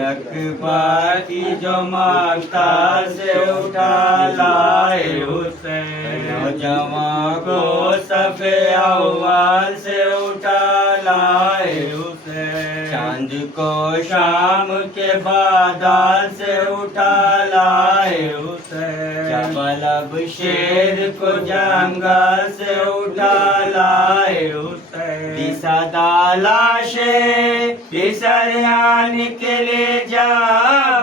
اکبر کی جو مقتل سے اٹھا لائے حسین نوجوان کو صف اول سے اٹھا لائے حسین چاند کو شام کے بادل سے اٹھا لائے حسین جبل اب شیر کو جنگل سے اٹھا لائے حسین صدا لاشیں سریاں نکلے جا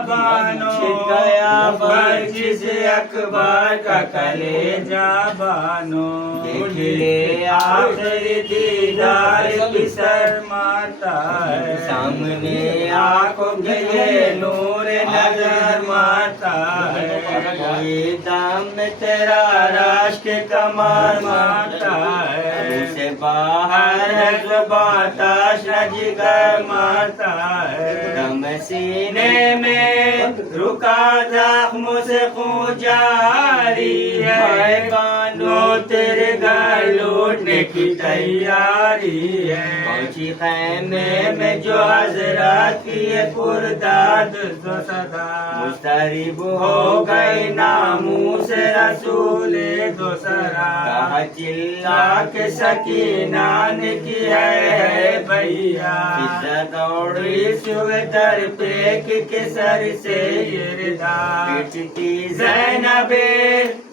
بانو گیا برچ اکبر کا کلیجہ بانو دیکھے آخری دیدار کسر ماتا ہے سامنے آنکھوں کے یہ نور نظر ماتا ہے کوئی دم میں تیرا رشک کمر ماتا ہے اسے باہر ہے زبان تشنہ جگر مارتا ہے دم سینے میں رکا زخم سے خون جاری ہے بانو تیرے گھر لوٹنے کی تیاری ہے پہنچی خیمے میں جو حضرت کی پردرد و صدا مضطرب ہو گئی ناموس رسول دوسرا کہا چلا کے سکینہ نے کی ہے بھیا عزت دوڑی سوے در پیک کے سر سے یہ ردا بیٹی زینب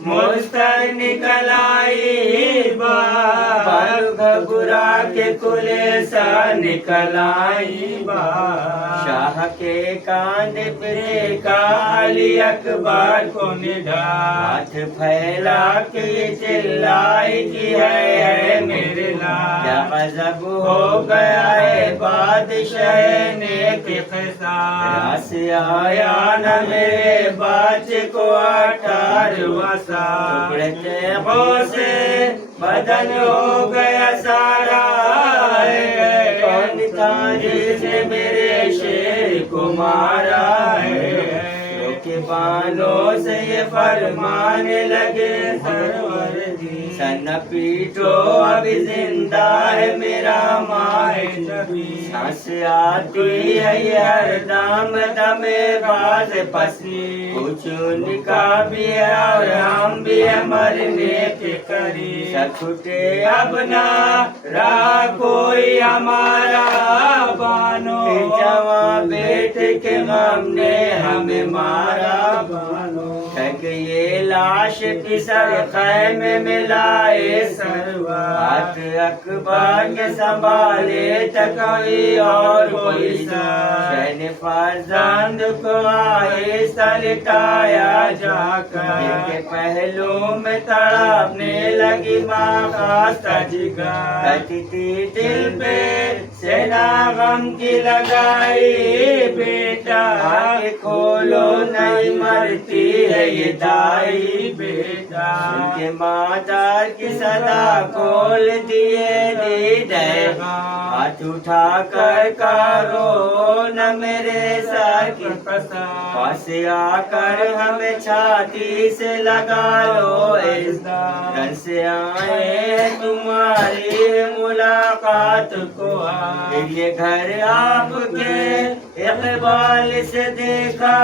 مستر نکل آئی بار گھبرا کے کلے سا نکل آئی بار شاہ کے کاندھے پہ دیکھا علی اکبر کو نڈھا ہاتھ پھیلا کے چلائی کی ہے میرے لال کیا غضب ہو گیا ہے بادشاہ نیک خصال راس آیا نہ میرے بچے کو 18واں سال ٹکڑے تیغوں سے بدن ہو گیا سارا کون تھا جس نے میرے شیر کو مارا ہے کے بانوں سے یہ فرمانے لگے سرور دی سن پیٹو ابھی زندہ ہے میرا ماہ نبی سانس آتی ہے یہ ہر دم دم باز پسی کچھ ان کا بھی ہے اور ہم بھی ہے مرنے کے قریب چھٹے اب نہ رہا کوئی ہمارا بانو جوان بیٹے کے غم نے ہمیں مارا بانو کہ یہ لاش کسر خیمے میں لائے سروات اکبر کے سنبھالے تکوی اور کوئی شہن فرزند کو آہستہ لٹایا جا کر ان کے پہلو میں تڑپنے لگی ماں خاصہ جگر کہتی تھی دل پہ سینا غم کی لگائی بیٹا آنکھ کھولو نہیں مرتی ہے یہ دائی بیٹا ان کے مادر کی صدا کھول دیے دیدے ہاتھ اٹھا کر کارو نہ میرے سر کی پاس آ کر ہمیں چھاتی سے لگا لو اس رن سے آئے تمہاری ملاقات کو یہ گھر آپ کے اقبال سے دیکھا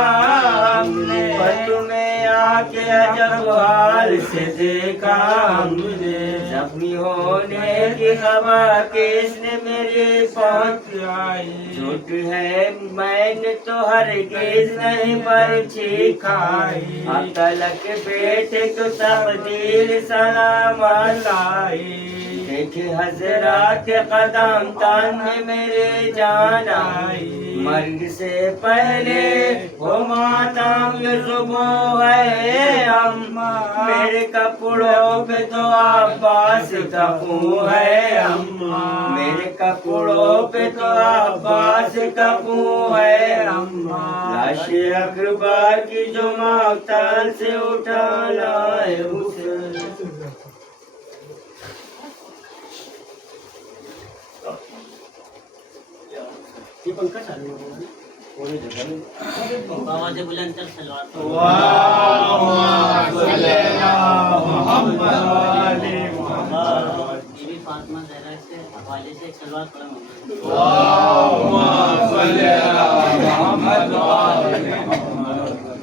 ہم نے تمہیں آ کے عجب حال سے دیکھا ہم نے زخمی ہونے کی خبر کس نے میری پہنچ آئی جھوٹ ہے میں نے تو ہرگز نہیں برچھی کھائی تلک بیٹے کو تقدیر سلامت لائی دیکھے حضرات کے قدم تن میں میرے جان آئی مرگ سے پہلے وہ ماتم یہ صبح ہے اماں میرے کپڑوں پہ تو عباس کا خون ہے اماں میرے کپڑوں پہ تو عباس کا خون ہے اماں لاش اکبر کی جو مقتل سے اٹھا لائے اسے یہ پنکھا چالو ہو گیا آواز بلند تر صلوات اللہم صلی علی محمد علی محمد بی بی فاطمہ زہرا سے حوالے سے ایک صلوات پڑھا اللہم صلی علی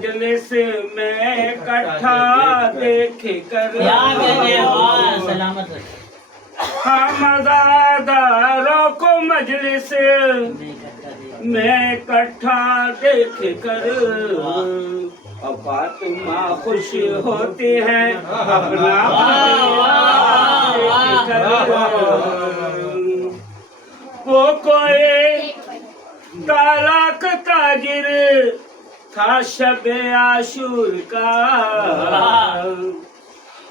مجلس میں اکٹھا دیکھ کر یا کہتے ہیں واہ سلامت رکھے ہم آزاداروں کو مجلس میں اکٹھا دیکھ کر اور فاطمہ خوش ہوتی ہیں اپنا دیکھ کر وہ کوئی تالاک تاجر تھا شب عاشور کا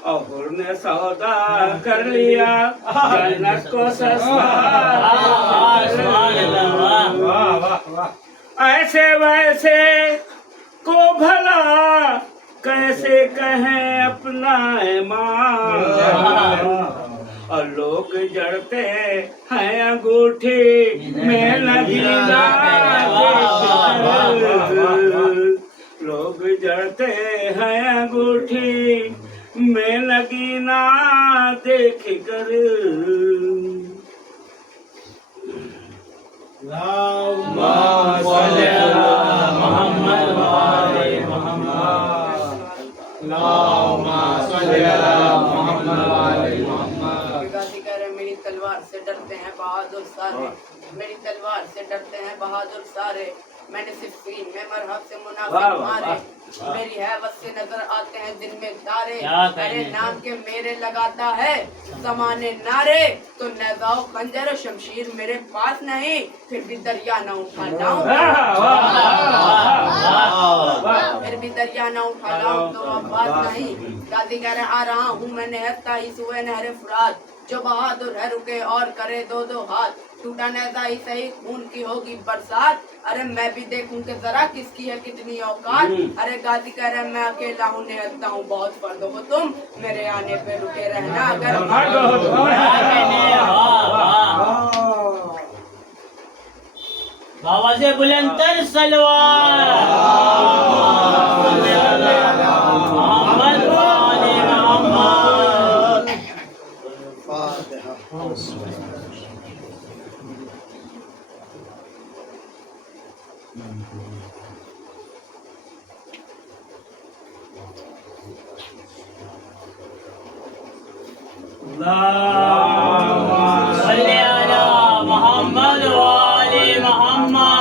اور نے سودا کر لیا جنت کو سستا ایسے ویسے کو بھلا کیسے کہیں اپنا ایمان اور لوگ جڑتے ہیں انگوٹھی میں نگینا لوگ جڑتے ہیں انگوٹھی میں نگینا دیکھ کر میری تلوار سے ڈرتے ہیں بہادر سارے میری تلوار سے ڈرتے ہیں بہادر سارے میں نے صفین میں مرحب سے منافق مارے میری حیبت سے نظر آتے ہیں دن میں تارے ارے نام کے میرے لگاتا ہے زمانے نعرے تو نیزہ و خنجر و شمشیر میرے پاس نہیں پھر بھی دریا نہ اٹھا لاؤں پھر بھی دریا نہ اٹھا لاؤں تو اب بات نہیں غازی کہہ رہے آ رہا ہوں میں نہر تائیس ہوئے نہر فرات جو بہادر ہے رکے اور کرے دو دو ہاتھ ٹوٹا نیزہ ہی صحیح خون کی ہوگی برسات ارے میں بھی دیکھوں کہ ذرا کس کی ہے کتنی اوقات ارے غازی کہہ رہے میں اکیلا ہوں نہتا ہوں بہت فرد ہو تم میرے آنے پہ رکے رہنا اگر بابا سے بلند تر سلوار محمد والے محمد صلی علی محمد والے محمد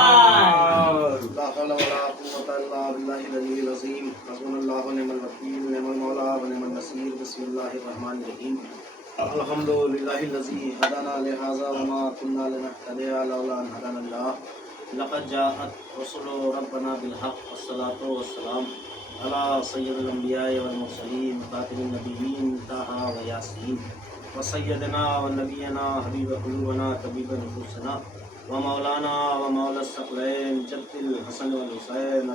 لا حول ولا قوة إلا بالله العلي العظيم حسبنا الله ونعم الوكيل نعم المولى ونعم النصير بسم الله الرحمن الرحيم الحمد لله الذي هدانا لهذا وما كنا لنهتدي لولا أن هدانا الله لقد جاءت رسل ربنا بالحق والصلاة والسلام على سيد الأنبياء والمرسلين خاتم النبيين طه وياسين وسيدنا ونبينا حبيب قلوبنا طبيب نفوسنا ومولانا ومولى الثقلين جد الحسن والحسين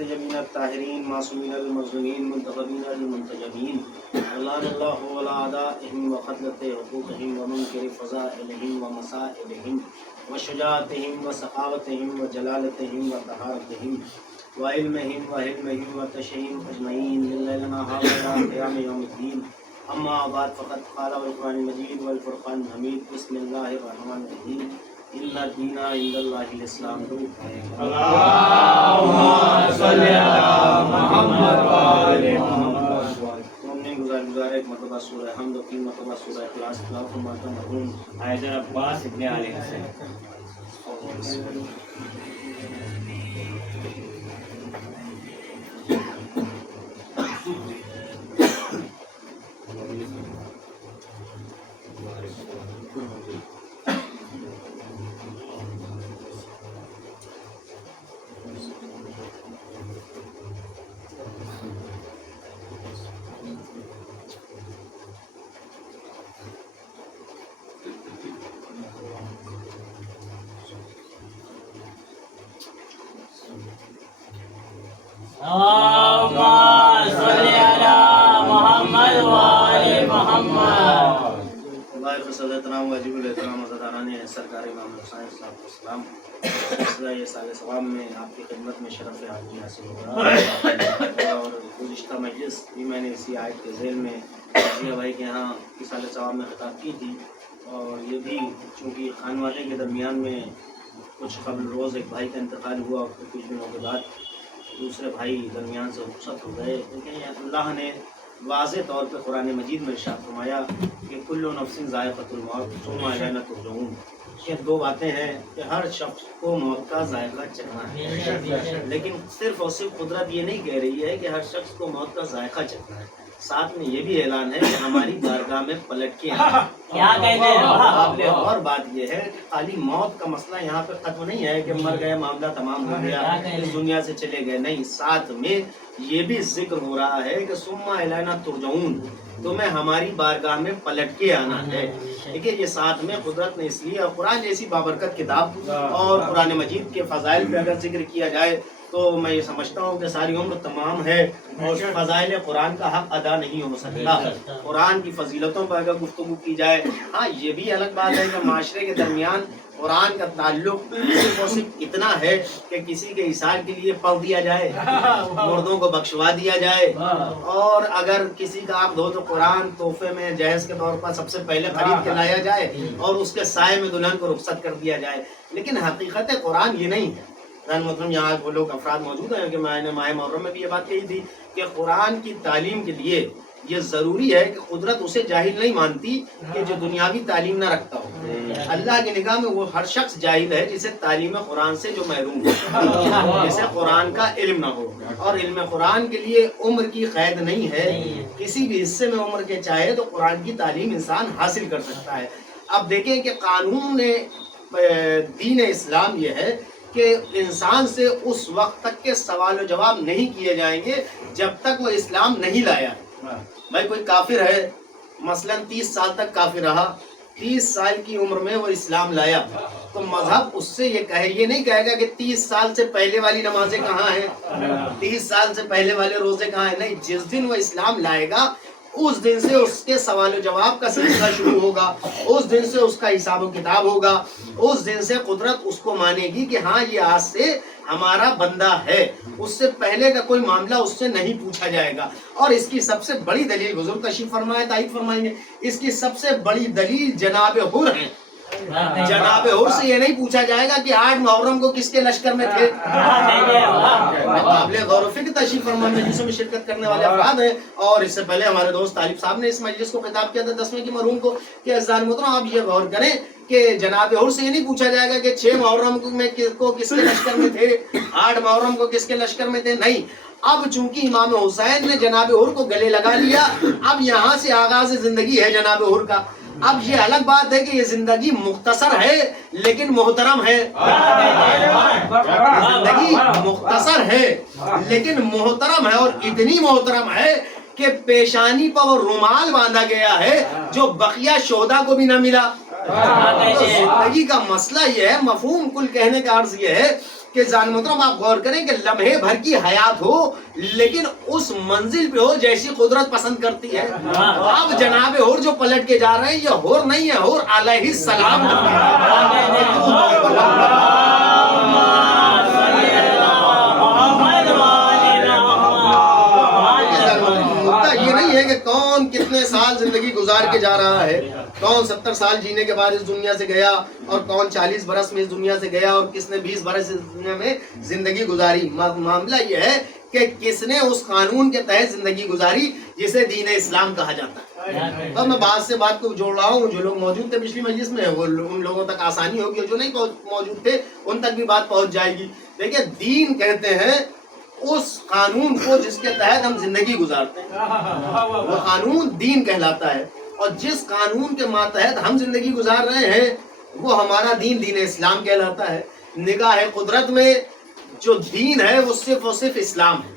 جميع الطاهرين معصومين المظلومين منتخبين المنتجبين ولعن الله ولا أعدائهم وقتلة حقوقهم ومنكر فضائلهم ومسائلهم وشجاعتهم وسخاوتهم وجلالتهم وطهارتهم وعلمهم وحلمهم وتشهيهم أجمعين من ليلنا هذا قيام يوم الدين أما بعد فقد قال القرآن المجيد والفرقان الحميد بسم الله الرحمن الرحيم إن الدين عند الله الإسلام اللهم صل على محمد وآل محمد ہم نے گزارے ایک مرتبہ سورہ حمد و 3 مرتبہ سورہ اخلاص تلاوت فرماتا مرحوم حیدر عباس ابن علی حسین اللهم صل على محمد وآل محمد اللہ رسول احترام واجب الاحترام عزاداران سرکار امام حسین صاحب کو سلام یہ سال ثواب میں آپ کی خدمت میں شرف حاضری حاصل ہوگا اور گزشتہ مجلس بھی میں نے اسی آیت کے ذیل میں ضیاء بھائی کے یہاں اس سال ثواب میں خطاب کی تھی اور یہ بھی چونکہ خان والے کے درمیان میں کچھ قبل روز ایک بھائی کا انتقال ہوا اور پھر کچھ دنوں کے بعد دوسرے بھائی درمیان سے رخصت ہو گئے، لیکن اللہ نے واضح طور پہ قرآن مجید میں ارشاد فرمایا کہ کل نفس ذائقۃ الموت ثم الینا ترجعون۔ یہ دو باتیں ہیں کہ ہر شخص کو موت کا ذائقہ چکھنا ہے، لیکن صرف اور صرف قدرت یہ نہیں کہہ رہی ہے کہ ہر شخص کو موت کا ذائقہ چکھنا ہے، ساتھ میں یہ بھی اعلان ہے کہ ہماری بارگاہ میں پلٹ کے آنا۔ کیا کہتے ہیں؟ قابل اور بات یہ ہے کہ خالی موت کا مسئلہ یہاں پہ ختم نہیں ہے کہ مر گئے معاملہ تمام ہو گیا اس دنیا سے چلے گئے، نہیں، ساتھ میں یہ بھی ذکر ہو رہا ہے کہ ثم الینا ترجعون، تمہیں ہماری بارگاہ میں پلٹ کے آنا ہے۔ دیکھیے یہ ساتھ میں قدرت نے اس لیے، اور قرآن جیسی بابرکت کتاب اور قرآن مجید کے فضائل پہ اگر ذکر کیا جائے تو میں یہ سمجھتا ہوں کہ ساری عمر تمام ہے اور فضائل قرآن کا حق ادا نہیں ہو سکتا۔ قرآن کی فضیلتوں پر اگر گفتگو کی جائے، ہاں یہ بھی الگ بات ہے کہ معاشرے کے درمیان قرآن کا تعلق صرف اور صرف اتنا ہے کہ کسی کے احسان کے لیے پڑھ دیا جائے، مردوں کو بخشوا دیا جائے، اور اگر کسی کا عقد ہو تو قرآن تحفے میں جہیز کے طور پر سب سے پہلے خرید کے لایا جائے اور اس کے سائے میں دلہن کو رخصت کر دیا جائے، لیکن حقیقت قرآن یہ نہیں ہے۔ مطلب یہاں وہ لوگ افراد موجود ہیں کہ میں نے ماہ محرم میں بھی یہ بات کہی تھی کہ قرآن کی تعلیم کے لیے یہ ضروری ہے کہ قدرت اسے جاہل نہیں مانتی کہ جو دنیاوی تعلیم نہ رکھتا ہو۔ اللہ کی نگاہ میں وہ ہر شخص جاہل ہے جسے تعلیم قرآن سے جو محروم ہو، جسے قرآن کا علم نہ ہو، اور علم قرآن کے لیے عمر کی قید نہیں ہے، کسی بھی حصے میں عمر کے چاہے تو قرآن کی تعلیم انسان حاصل کر سکتا ہے۔ اب دیکھیں کہ قانون دین اسلام یہ ہے کہ انسان سے اس وقت تک کے سوال و جواب نہیں کیے جائیں گے جب تک وہ اسلام نہیں لایا۔ بھائی کوئی کافر ہے، مثلا 30 سال تک کافر رہا، 30 سال کی عمر میں وہ اسلام لایا، تو مذہب اس سے یہ نہیں کہے گا کہ 30 سال سے پہلے والی نمازیں کہاں ہیں، 30 سال سے پہلے والے روزے کہاں ہیں، نہیں، جس دن وہ اسلام لائے گا اس دن سے اس کے سوال و جواب کا سلسلہ شروع ہوگا، اس دن سے اس کا حساب و کتاب ہوگا، اس دن سے قدرت اس کو مانے گی کہ ہاں یہ آج سے ہمارا بندہ ہے، اس سے پہلے کا کوئی معاملہ اس سے نہیں پوچھا جائے گا۔ اور اس کی سب سے بڑی دلیل، حضور تشریف فرمائے تائید فرمائیں گے، اس کی سب سے بڑی دلیل جناب حر ہیں۔ جناب حر سے یہ نہیں پوچھا جائے گا کہ 8 محرم کو کس کے لشکر میں تھے۔ قابل غور و فکر تشریف فرما مجلس میں شرکت کرنے والے افراد ہیں، اور اس سے پہلے ہمارے دوست طالب صاحب نے اس مجلس کو خطاب کیا تھا 10ویں کی مرحوم کو کہ عزیزان محترم آپ یہ غور کریں کہ جناب حر سے یہ نہیں پوچھا جائے گا کہ 6 محرم کو کس کے لشکر میں تھے، 8 محرم کو کس کے لشکر میں تھے، نہیں۔ اب چونکہ امام حسین نے جناب حر کو گلے لگا لیا، اب یہاں سے آغاز زندگی ہے جناب حر کا۔ اب یہ الگ بات ہے کہ یہ زندگی مختصر ہے لیکن محترم ہے، زندگی مختصر ہے لیکن محترم ہے، اور اتنی محترم ہے کہ پیشانی پر وہ رومال باندھا گیا ہے جو بقیہ شہداء کو بھی نہ ملا۔ زندگی کا مسئلہ یہ ہے، مفہوم کل کہنے کا عرض یہ ہے کہ جان محترم آپ غور کریں کہ لمحے بھر کی حیات ہو لیکن اس منزل پہ ہو جیسی قدرت پسند کرتی ہے۔ اب جناب حر جو پلٹ کے جا رہے ہیں یہ حر نہیں ہے، حر علیہ السلام۔ یہ نہیں ہے کہ کون کتنے سال زندگی گزار کے جا رہا ہے، کون 70 سال جینے کے بعد اس دنیا سے گیا اور کون 40 برس میں اس دنیا سے گیا اور کس نے 20 برس اس دنیا میں زندگی گزاری۔ معاملہ یہ ہے کہ کس نے اس قانون کے تحت زندگی گزاری جسے دین اسلام کہا جاتا ہے۔ تو میں بات سے بات کو جوڑ رہا ہوں، جو لوگ موجود تھے پچھلی مجلس میں وہ ان لوگوں تک آسانی ہوگی، اور جو نہیں موجود تھے ان تک بھی بات پہنچ جائے گی۔ دیکھیے دین کہتے ہیں اس قانون کو جس کے تحت ہم زندگی گزارتے ہیں، وہ قانون دین کہلاتا ہے، اور جس قانون کے ماتحت ہم زندگی گزار رہے ہیں وہ ہمارا دین دین اسلام کہلاتا ہے۔ نگاہ قدرت میں جو دین ہے وہ صرف اور صرف اسلام ہے۔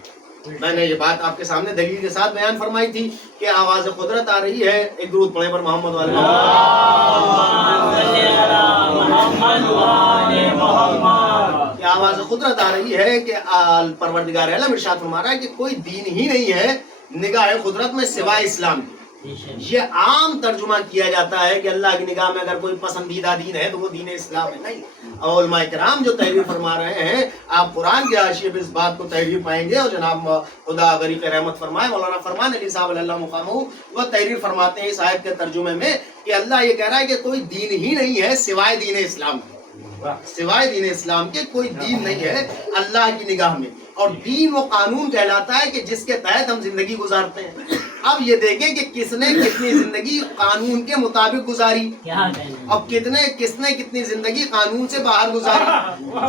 میں نے یہ بات آپ کے سامنے دلیل کے ساتھ بیان فرمائی تھی کہ آواز قدرت آ رہی ہے، ایک درود پڑھیں پر محمد والے کہ آواز قدرت آ رہی ہے کہ پروردگار عالم ارشاد فرما رہا ہے کہ کوئی دین ہی نہیں ہے نگاہ قدرت میں سوائے اسلام کی۔ یہ عام ترجمہ کیا جاتا ہے کہ اللہ کی نگاہ میں اگر کوئی پسندیدہ دین ہے تو وہ دین اسلام ہے. نہیں. اور علماء کرام جو تحریر فرما رہے ہیں، آپ قرآن کے حاشیے پہ اس بات کو تحریر پائیں گے، اور جناب خدا غریق رحمت فرمائے مولانا فرمان علی صاحب اللہ مقامہ، وہ تحریر فرماتے ہیں اس آیت کے ترجمے میں کہ اللہ یہ کہہ رہا ہے کہ کوئی دین ہی نہیں ہے سوائے دین اسلام کے. سوائے دین اسلام کے کوئی دین نہیں ہے اللہ کی نگاہ میں. اور دین وہ قانون کہلاتا ہے کہ جس کے تحت ہم زندگی گزارتے ہیں. اب یہ دیکھیں کہ کس نے کتنی زندگی قانون کے مطابق گزاری، اب کس نے کتنی زندگی قانون سے باہر گزاری.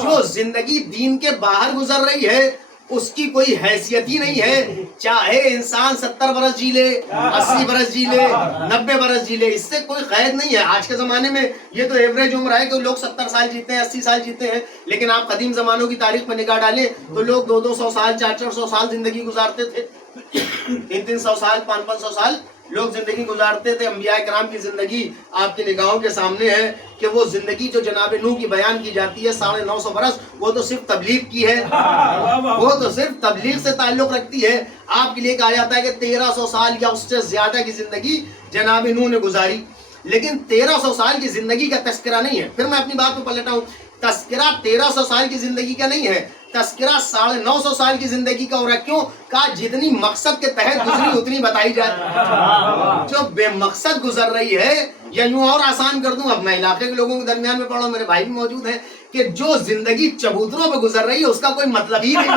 جو زندگی دین کے باہر گزر رہی ہے اس کی کوئی حیثیت ہی نہیں ہے، چاہے انسان 70 برس جی لے، 80 برس جی لے، 90 برس جی لے، اس سے کوئی قید نہیں ہے. آج کے زمانے میں یہ تو ایوریج عمر ہے کہ لوگ 70 سال جیتے ہیں، 80 سال جیتے ہیں، لیکن آپ قدیم زمانوں کی تاریخ پر نگاہ ڈالیں تو لوگ 200 سال 400 سال زندگی گزارتے تھے، 300 سال 500 سال لوگ زندگی گزارتے تھے. انبیاء کرام کی زندگی آپ کی نگاہوں کے سامنے ہے کہ وہ زندگی جو جناب نوح کی بیان کی جاتی ہے 950 برس، وہ تو صرف تبلیغ کی ہے، وہ تو صرف تبلیغ سے تعلق رکھتی ہے. آپ کے لیے کہا جاتا ہے کہ 1300 سال یا اس سے زیادہ کی زندگی جناب نوح نے گزاری، لیکن 1300 سال کی زندگی کا تذکرہ نہیں ہے. پھر میں اپنی بات کو پلٹاؤں، تذکرہ 1300 سال کی زندگی کا نہیں ہے، تذکرہ 950 سال کی زندگی کا ہو رہا ہے. کیوں؟ کہا جتنی مقصد کے تحت گزری اتنی بتائی جائے. جو بے مقصد گزر رہی ہے، یا یوں اور آسان کر دوں، اب میں علاقے کے لوگوں کے درمیان میں پڑھا ہوں، میرے بھائی بھی موجود ہیں، کہ جو زندگی چبوتروں پہ گزر رہی ہے اس کا کوئی مطلب ہی نہیں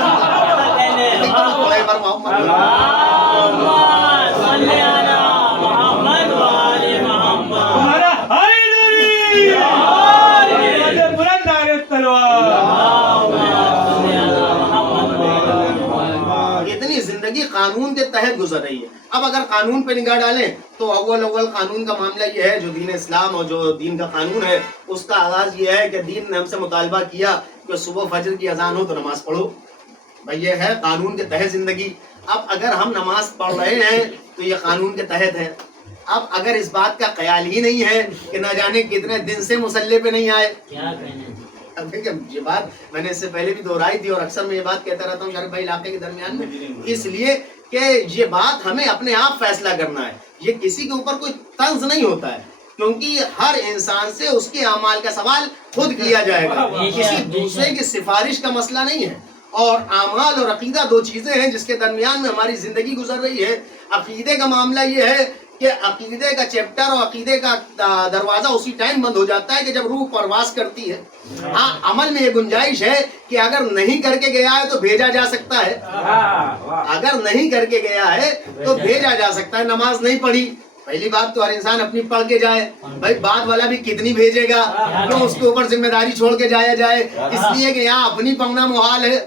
اتنی زندگی قانون کے تحت گزر رہی ہے. اب اگر قانون پہ نگاہ ڈالیں تو اول قانون کا معاملہ یہ ہے، جو دین اسلام اور جو دین کا قانون ہے اس کا آغاز یہ ہے کہ دین نے ہم سے مطالبہ کیا کہ صبح فجر کی اذان ہو تو نماز پڑھو. بھائی یہ ہے قانون کے تحت زندگی. اب اگر ہم نماز پڑھ رہے ہیں تو یہ قانون کے تحت ہے. اب اگر اس بات کا خیال ہی نہیں ہے کہ نہ جانے کتنے دن سے مصلی پہ نہیں آئے، یہ بات میں نے اس سے پہلے بھی دہرائی تھی اور اکثر میں یہ بات کہتا رہتا ہوں شریف بھائی علاقے کے درمیان میں، اس لیے کہ یہ بات ہمیں اپنے آپ فیصلہ کرنا ہے. یہ کسی کے اوپر کوئی طنز نہیں ہوتا ہے، کیونکہ ہر انسان سے اس کے اعمال کا سوال خود کیا جائے گا، کسی دوسرے کی سفارش کا مسئلہ نہیں ہے. اور اعمال اور عقیدہ دو چیزیں ہیں جس کے درمیان میں ہماری زندگی گزر رہی ہے. عقیدے کا معاملہ یہ ہے کہ عقیدے کا چیپٹر اور عقیدے کا دروازہ اسی ٹائم بند ہو جاتا ہے کہ جب روح پرواز کرتی ہے. ہاں عمل میں یہ گنجائش ہے کہ اگر نہیں کر کے گیا ہے تو بھیجا جا سکتا ہے، اگر نہیں کر کے گیا ہے تو بھیجا جا سکتا ہے. نماز نہیں پڑھی، پہلی بات تو ہر انسان اپنی پڑھ کے جائے. بھائی بعد والا بھی کتنی بھیجے گا، کیوں اس کے اوپر ذمہ داری چھوڑ کے جایا جائے، اس لیے کہ یہاں اپنی پڑھنا محال ہے.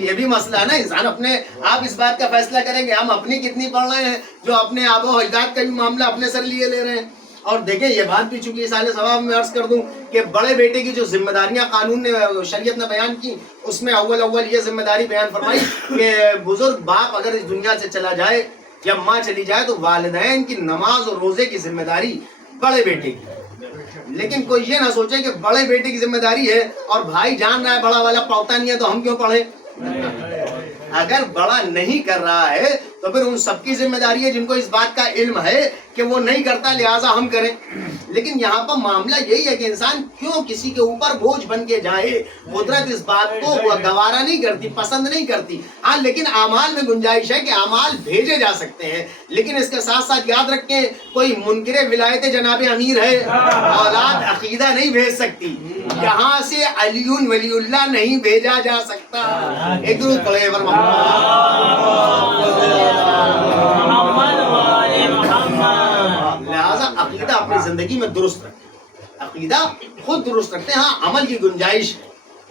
یہ بھی مسئلہ ہے نا، انسان اپنے آپ اس بات کا فیصلہ کریں گے ہم اپنی کتنی پڑھ رہے ہیں، جو اپنے آبا و اجداد کا بھی معاملہ اپنے سر لیے لے رہے ہیں. اور دیکھیں یہ بات بھی چونکہ سال ثواب میں عرض کر دوں کہ بڑے بیٹے کی جو ذمہ داریاں قانون نے شریعت نے بیان کی، اس میں اول یہ ذمہ داری بیان فرمائی کہ بزرگ باپ اگر اس دنیا سے چلا جائے یا ماں چلی جائے تو والدین کی نماز اور روزے کی ذمہ داری بڑے بیٹے کی. لیکن کوئی یہ نہ سوچے کہ بڑے بیٹے کی ذمہ داری ہے اور بھائی جان رہا ہے بڑا والا پڑھتا نہیں ہے تو ہم کیوں پڑھیں. اگر بڑا نہیں کر رہا ہے تو پھر ان سب کی ذمہ داری ہے جن کو اس بات کا علم ہے کہ وہ نہیں کرتا لہٰذا ہم کریں. لیکن یہاں پر معاملہ یہی ہے کہ انسان کیوں کسی کے اوپر بوجھ بن کے جائے. قدرت اس بات کو گوارا نہیں کرتی، پسند نہیں کرتی. ہاں لیکن اعمال میں گنجائش ہے کہ اعمال بھیجے جا سکتے ہیں. لیکن اس کے ساتھ ساتھ یاد رکھیں کوئی منکر ولایت جناب امیر ہے، اولاد عقیدہ نہیں بھیج سکتی. یہاں سے علی ولی اللہ نہیں بھیجا جا سکتا. ایک درود پڑھے لہذا عقیدہ اپنی زندگی میں درست رکھیں، عقیدہ خود درست رکھتے ہیں. ہاں عمل کی گنجائش ہے،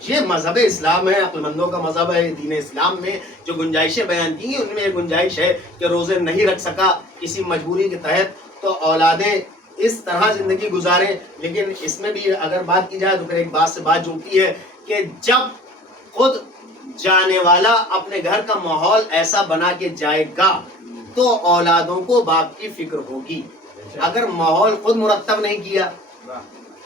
یہ مذہب اسلام ہے، عقل مندوں کا مذہب ہے. دین اسلام میں جو گنجائشیں بیان کی ہیں ان میں یہ گنجائش ہے کہ روزے نہیں رکھ سکا کسی مجبوری کے تحت تو اولادیں اس طرح زندگی گزاریں. لیکن اس میں بھی اگر بات کی جائے تو پھر ایک بات سے بات جڑتی ہے کہ جب خود جانے والا اپنے گھر کا ماحول ایسا بنا کے جائے گا تو اولادوں کو باپ کی فکر ہوگی. اگر ماحول خود مرتب نہیں کیا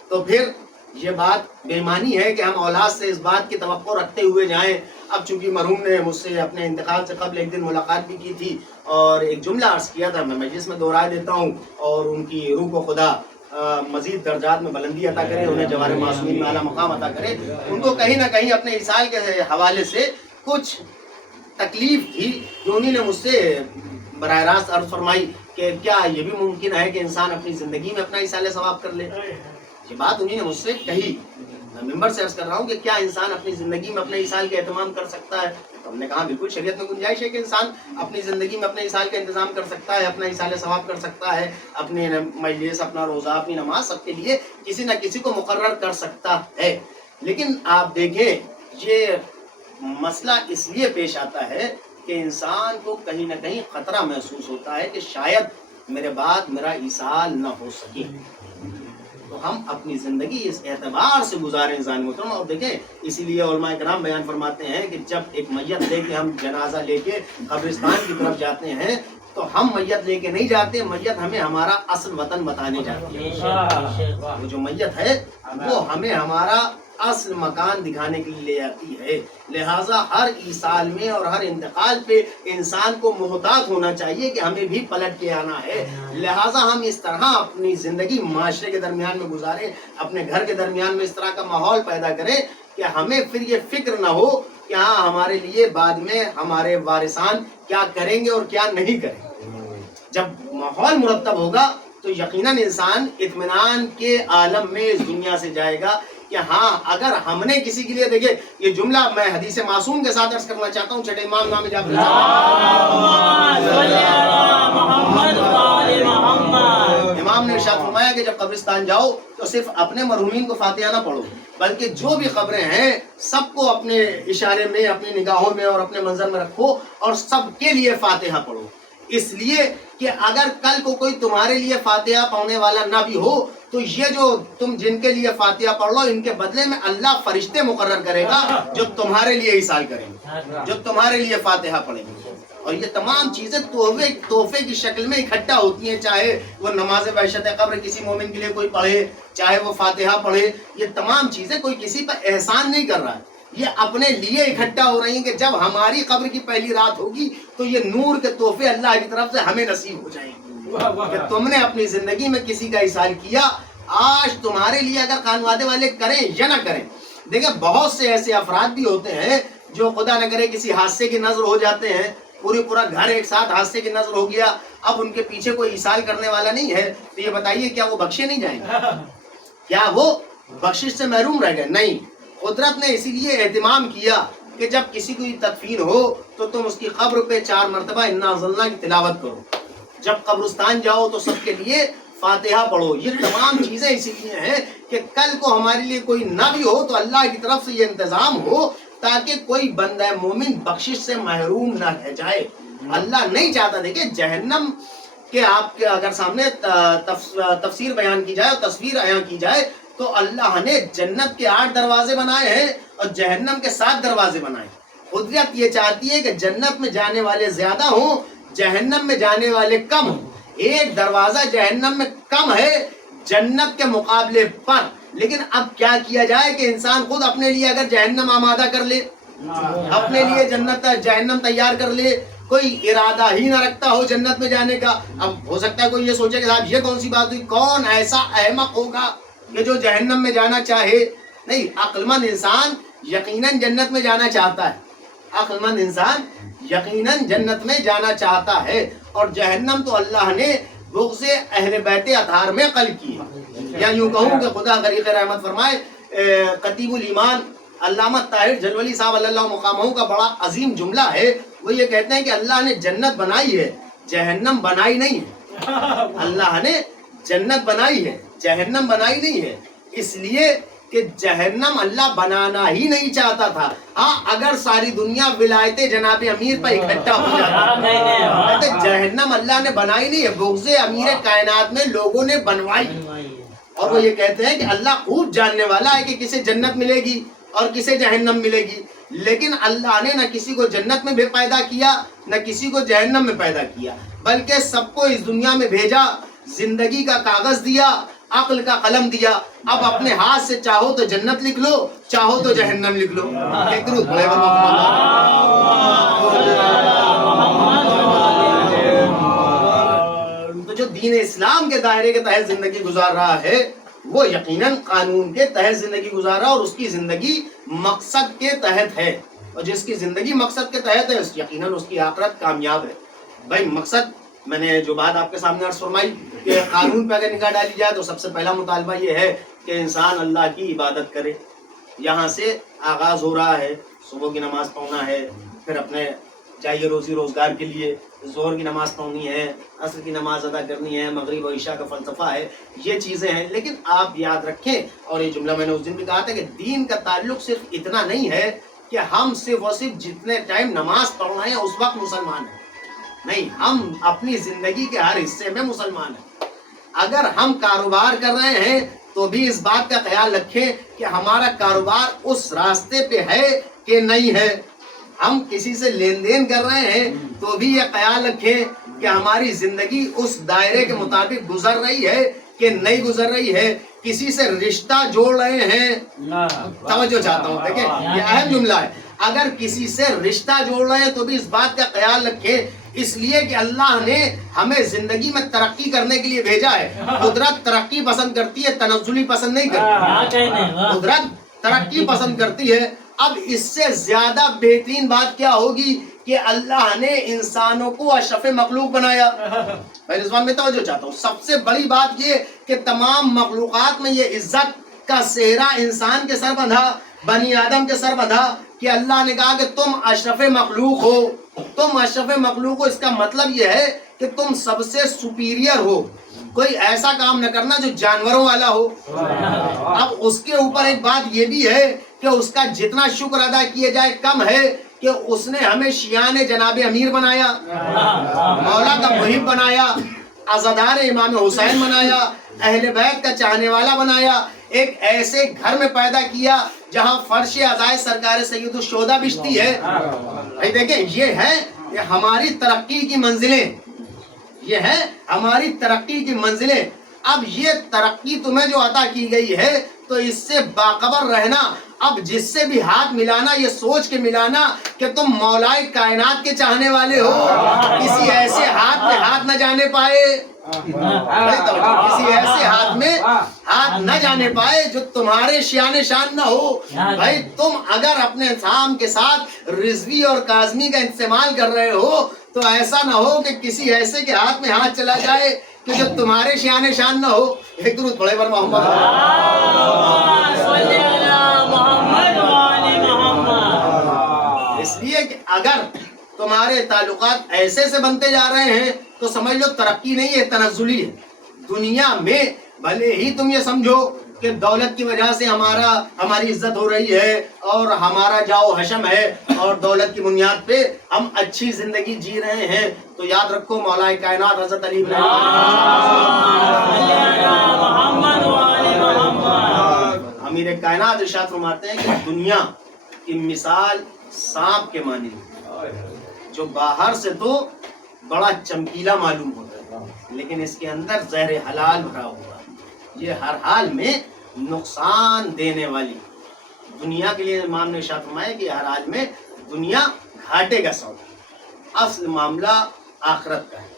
تو پھر یہ بات بے ایمانی ہے کہ ہم اولاد سے اس بات کی توقع رکھتے ہوئے جائیں اب چونکہ مرحوم نے مجھ سے اپنے انتقال سے قبل ایک دن ملاقات بھی کی تھی اور ایک جملہ عرض کیا تھا، میں مجلس میں دہرائے دیتا ہوں، اور ان کی روح کو خدا مزید درجات میں بلندی عطا کرے، انہیں جوار معصومین میں اعلیٰ مقام عطا کرے۔ ان کو کہیں نہ کہیں اپنے وصال کے حوالے سے کچھ تکلیف تھی جو انہوں نے مجھ سے براہ راست عرض فرمائی کہ کیا یہ بھی ممکن ہے کہ انسان اپنی زندگی میں اپنا ایصال ثواب کر لے؟ یہ بات انہوں نے مجھ سے کہی، میں ممبر سے عرض کر رہا ہوں کہ کیا انسان اپنی زندگی میں اپنے ایصال کا اہتمام کر سکتا ہے؟ تو ہم نے کہا بالکل شریعت میں گنجائش ہے کہ انسان اپنی زندگی میں اپنے ایصال کا انتظام کر سکتا ہے، اپنا ایصال ثواب کر سکتا ہے، اپنے مجلس، اپنا روزہ، اپنی نماز، سب کے لیے کسی نہ کسی کو مقرر کر سکتا ہے۔ لیکن آپ دیکھیں یہ مسئلہ اس لیے پیش آتا ہے کہ انسان کو کہیں نہ کہیں خطرہ محسوس ہوتا ہے کہ شاید میرے بعد میرا ایصال نہ ہو سکے، تو ہم اپنی زندگی اس اعتبار سے گزاریں انسان محترم۔ اور دیکھیں اسی لیے علماء کرام بیان فرماتے ہیں کہ جب ایک میت لے کے ہم جنازہ لے کے قبرستان کی طرف جاتے ہیں تو ہم میت لے کے نہیں جاتے، میت ہمیں ہمارا اصل وطن بتانے جاتی ہے۔ وہ جو میت ہے وہ ہمیں ہمارا اصل مکان دکھانے کے لیے لے آتی ہے۔ لہٰذا ہر ایصال میں اور ہر انتقال پہ انسان کو محتاط ہونا چاہیے کہ ہمیں بھی پلٹ کے آنا ہے۔ لہٰذا ہم اس طرح اپنی زندگی معاشرے کے درمیان میں گزاریں، اپنے گھر کے درمیان میں اس طرح کا ماحول پیدا کریں کہ ہمیں پھر یہ فکر نہ ہو کہ ہاں ہمارے لیے بعد میں ہمارے وارثان کیا کریں گے اور کیا نہیں کریں گے۔ جب ماحول مرتب ہوگا تو یقیناً انسان اطمینان کے عالم میں اس دنیا سے جائے گا کہ ہاں اگر ہم نے کسی کے لیے، دیکھیں یہ جملہ میں حدیث معصوم کے ساتھ عرض کرنا چاہتا ہوں، چھٹے امام امام جعفر امام نے ارشاد فرمایا کہ جب قبرستان جاؤ تو صرف اپنے مرحومین کو فاتحہ نہ پڑھو بلکہ جو بھی قبریں ہیں سب کو اپنے اشارے میں، اپنی نگاہوں میں اور اپنے منظر میں رکھو اور سب کے لیے فاتحہ پڑھو، اس لیے کہ اگر کل کو کوئی تمہارے لیے فاتحہ پڑھنے والا نہ بھی ہو تو یہ جو تم جن کے لیے فاتحہ پڑھ لو ان کے بدلے میں اللہ فرشتے مقرر کرے گا جو تمہارے لیے ایصال کریں گے، جو تمہارے لیے فاتحہ پڑھیں گے۔ اور یہ تمام چیزیں تحفے کی شکل میں اکٹھا ہوتی ہیں، چاہے وہ نماز وحشت قبر کسی مومن کے لیے کوئی پڑھے، چاہے وہ فاتحہ پڑھے، یہ تمام چیزیں کوئی کسی پر احسان نہیں کر رہا ہے، یہ اپنے لیے اکٹھا ہو رہی ہیں کہ جب ہماری قبر کی پہلی رات ہوگی تو یہ نور کے تحفے اللہ کی طرف سے ہمیں نصیب ہو جائیں گے کہ تم نے اپنی زندگی میں کسی کا ایصال کیا۔ آج تمہارے لیے اگر خانوادے والے کریں یا نہ کریں، دیکھیں بہت سے ایسے افراد بھی ہوتے ہیں جو خدا نہ کرے کسی حادثے کی نظر ہو جاتے ہیں، پورا گھر ایک ساتھ حادثے کی نظر ہو گیا، اب ان کے پیچھے کوئی ایصال کرنے والا نہیں ہے، تو یہ بتائیے کیا وہ بخشے نہیں جائیں گے؟ کیا وہ بخشش سے محروم رہ گئے؟ نہیں، قدرت نے اسی لیے اہتمام کیا کہ جب کسی کی تدفین ہو تو تم اس کی قبر پہ 4 مرتبہ انا انزلنا کی تلاوت کرو، جب قبرستان جاؤ تو سب کے لیے فاتحہ پڑھو۔ یہ تمام چیزیں اسی لیے ہیں کہ کل کو ہمارے لیے کوئی نہ بھی ہو تو اللہ کی طرف سے یہ انتظام ہو تاکہ کوئی بندہ مومن بخشش سے محروم نہ رہ جائے۔ اللہ نہیں چاہتا، دیکھیں جہنم کے آپ کے اگر سامنے تفسیر بیان کی جائے اور تصویر عیاں کی جائے تو اللہ نے جنت کے 8 دروازے بنائے ہیں اور جہنم کے 7 دروازے بنائے ہیں۔ قدرت یہ چاہتی ہے کہ جنت میں جانے والے زیادہ ہوں، جہنم میں جانے والے کم ہوں۔ ایک دروازہ جہنم میں کم ہے جنت کے مقابلے پر، لیکن اب کیا کیا جائے کہ انسان خود اپنے لیے اگر جہنم آمادہ کر لے، اپنے لیے جہنم تیار کر لے، کوئی ارادہ ہی نہ رکھتا ہو جنت میں جانے کا، اب ہو سکتا ہے کوئی یہ سوچے کہ صاحب یہ کون سی بات ہوئی، کون ایسا احمق ہوگا کہ جو جہنم میں جانا چاہے؟ نہیں، عقل مند انسان یقیناً جنت میں جانا چاہتا ہے، عقل مند انسان یقیناً جنت میں جانا چاہتا ہے، اور جہنم تو اللہ نے بغض اہل بیت اطہار میں قلب کی ہے۔ یا یوں کہوں کہ خدا غریق رحمت فرمائے، قطیب الایمان علامہ طاہر جلولی صاحب اللہ مقامہ کا بڑا عظیم جملہ ہے، وہ یہ کہتے ہیں کہ اللہ نے جنت بنائی ہے، جہنم بنائی نہیں ہے۔ اللہ نے جنت بنائی ہے، جہنم بنائی نہیں ہے، اس لیے کہ جہنم اللہ بنانا ہی نہیں چاہتا تھا۔ ہاں اگر ساری دنیا ولایت جناب امیر پر اکٹھا ہو جاتا، جہنم اللہ نے بنائی نہیں ہے، بغض امیر کائنات میں لوگوں نے بنوائی۔ اور وہ یہ کہتے ہیں کہ اللہ خوب جاننے والا ہے کہ کسے جنت ملے گی اور کسے جہنم ملے گی، لیکن اللہ نے نہ کسی کو جنت میں بھی پیدا کیا نہ کسی کو جہنم میں پیدا کیا، بلکہ سب کو اس دنیا میں بھیجا، زندگی کا کاغذ دیا عقل کا قلم دیا، اب اپنے ہاتھ سے چاہو تو جنت لکھ لو، چاہو تو جہنم لکھ لو۔ ایک درود پڑھے تو جو دین اسلام کے دائرے کے تحت زندگی گزار رہا ہے وہ یقیناً قانون کے تحت زندگی گزار رہا ہے، اور اس کی زندگی مقصد کے تحت ہے، اور جس کی زندگی مقصد کے تحت ہے یقیناً اس کی آخرت کامیاب ہے۔ بھائی مقصد، میں نے جو بات آپ کے سامنے عرض فرمائی کہ قانون پہ اگر نگاہ ڈالی جائے تو سب سے پہلا مطالبہ یہ ہے کہ انسان اللہ کی عبادت کرے۔ یہاں سے آغاز ہو رہا ہے، صبح کی نماز پڑھنا ہے، پھر اپنے چاہیے روزی روزگار کے لیے ظہر کی نماز پڑھنی ہے، عصر کی نماز ادا کرنی ہے، مغرب و عشاء کا فلسفہ ہے، یہ چیزیں ہیں۔ لیکن آپ یاد رکھیں، اور یہ جملہ میں نے اس دن بھی کہا تھا کہ دین کا تعلق صرف اتنا نہیں ہے کہ ہم صرف اور صرف جتنے ٹائم نماز پڑھنا ہے اس وقت مسلمان ہیں، نہیں، ہم اپنی زندگی کے ہر حصے میں مسلمان ہیں۔ اگر ہم کاروبار کر رہے ہیں تو بھی اس بات کا خیال رکھیں کہ ہمارا کاروبار اس راستے پہ ہے کہ نہیں ہے۔ ہم کسی سے لین دین کر رہے ہیں تو بھی یہ خیال رکھیں کہ ہماری زندگی اس دائرے کے مطابق گزر رہی ہے کہ نہیں گزر رہی ہے۔ کسی سے رشتہ جوڑ رہے ہیں، توجہ چاہتا ہوں، دیکھیں یہ اہم جملہ ہے، اگر کسی سے رشتہ جوڑ رہے ہیں تو بھی اس بات کا خیال رکھیں، اس لیے کہ اللہ نے ہمیں زندگی میں ترقی کرنے کے لیے بھیجا ہے۔ قدرت ترقی پسند کرتی ہے، تنزلی پسند نہیں کرتی۔ قدرت ترقی پسند کرتی ہے۔ اب اس سے زیادہ بہترین بات کیا ہوگی کہ اللہ نے انسانوں کو اشرف مخلوق بنایا۔ میں رضوان میں توجہ چاہتا ہوں، سب سے بڑی بات یہ کہ تمام مخلوقات میں یہ عزت کا صحرا انسان کے سر بندھا، بنی آدم کے سر بندھا کہ اللہ نے کہا کہ تم اشرف مخلوق ہو، تم اشرف مخلوق ہو۔ اس کا مطلب یہ ہے کہ تم سب سے سپیریئر ہو، کوئی ایسا کام نہ کرنا جو جانوروں والا ہو۔ اب اس کے اوپر ایک بات یہ بھی ہے کہ اس کا جتنا شکر ادا کیے جائے کم ہے کہ اس نے ہمیں شیان جناب امیر بنایا، مولا کا محب بنایا، عزادار امام حسین بنایا، اہل بیت کا چاہنے والا بنایا، ایک ایسے گھر میں پیدا کیا جہاں فرش عزائے سرکار سید الشہداء بچتی ہے۔ بھائی دیکھیں یہ ہماری ترقی کی منزلیں، یہ ہے ہماری ترقی کی منزلیں۔ اب یہ ترقی تمہیں جو عطا کی گئی ہے تو اس سے باخبر رہنا، اب جس سے بھی ہاتھ ملانا یہ سوچ کے ملانا کہ تم مولائے کائنات کے چاہنے والے ہو، کسی ایسے ہاتھ میں ہاتھ نہ جانے پائے، کسی ایسے ہاتھ میں ہاتھ نہ جانے پائے جو تمہارے شان شان نہ ہو۔ بھائی تم اگر اپنے انسان کے ساتھ رضوی اور کاظمی کا استعمال کر رہے ہو تو ایسا نہ ہو کہ کسی ایسے کے ہاتھ میں ہاتھ چلا جائے کہ جو تمہارے شان شان نہ ہو۔ ایک درود پڑھے بر محمد۔ اس لیے کہ اگر تمہارے تعلقات ایسے سے بنتے جا رہے ہیں تو سمجھ لو ترقی نہیں ہے، تنزلی ہے۔ دنیا میں بھلے ہی تم یہ سمجھو کہ دولت کی وجہ سے ہماری عزت ہو رہی ہے اور ہمارا جاؤ حشم ہے اور دولت کی بنیاد پہ ہم اچھی زندگی جی رہے ہیں، تو یاد رکھو مولا کائنات حضرت علی بن امیر کائنات ارشاد فرماتے ہیں کہ دنیا کی مثال سانپ کے مانند، جو باہر سے تو بڑا چمکیلا معلوم ہوتا ہے لیکن اس کے اندر زہر حلال بھرا ہوا، یہ ہر حال میں نقصان دینے والی دنیا کے لیے امام نے ارشاد فرمایا کہ ہر حال میں دنیا گھاٹے کا سودا۔ اصل معاملہ آخرت کا ہے،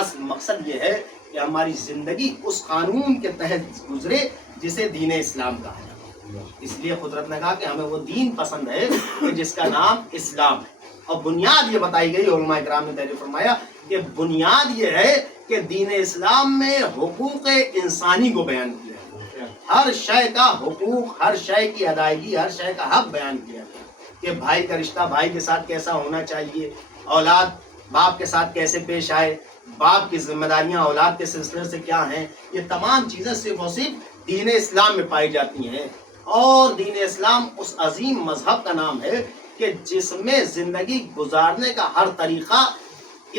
اصل مقصد یہ ہے کہ ہماری زندگی اس قانون کے تحت گزرے جسے دین اسلام کہا ہے۔ اس لیے قدرت نے کہا کہ ہمیں وہ دین پسند ہے کہ جس کا نام اسلام ہے، اور بنیاد یہ بتائی گئی، علماء کرام نے تحریر فرمایا کہ بنیاد یہ ہے کہ دین اسلام میں حقوق انسانی کو بیان کیا ہے، ہر شے کا حقوق، ہر شے کی ادائیگی، ہر شے کا حق بیان کیا ہے کہ بھائی کا رشتہ بھائی کے ساتھ کیسا ہونا چاہیے، اولاد باپ کے ساتھ کیسے پیش آئے، باپ کی ذمہ داریاں اولاد کے سلسلے سے کیا ہیں، یہ تمام چیزیں صرف اور صرف دین اسلام میں پائی جاتی ہیں۔ اور دین اسلام اس عظیم مذہب کا نام ہے کہ جس میں زندگی گزارنے کا ہر طریقہ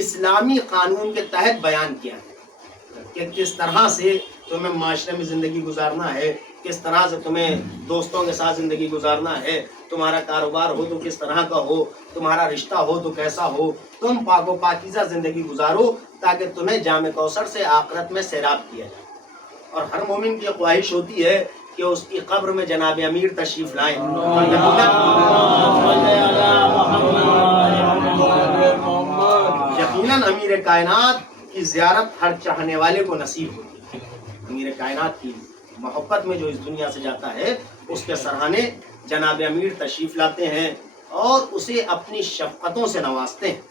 اسلامی قانون کے تحت بیان کیا ہے کہ کس طرح سے تمہیں معاشرے میں زندگی گزارنا ہے، کس طرح سے تمہیں دوستوں کے ساتھ زندگی گزارنا ہے، تمہارا کاروبار ہو تو کس طرح کا ہو، تمہارا رشتہ ہو تو کیسا ہو، تم پاک و پاکیزہ زندگی گزارو تاکہ تمہیں جام کوثر سے آخرت میں سیراب کیا جائے۔ اور ہر مومن کی خواہش ہوتی ہے کہ اس کی قبر میں جناب امیر تشریف لائیں. یقیناً امیر کائنات کی زیارت ہر چاہنے والے کو نصیب ہوتی ہے. امیر کائنات کی محبت میں جو اس دنیا سے جاتا ہے اس کے سرہانے جناب امیر تشریف لاتے ہیں اور اسے اپنی شفقتوں سے نوازتے ہیں.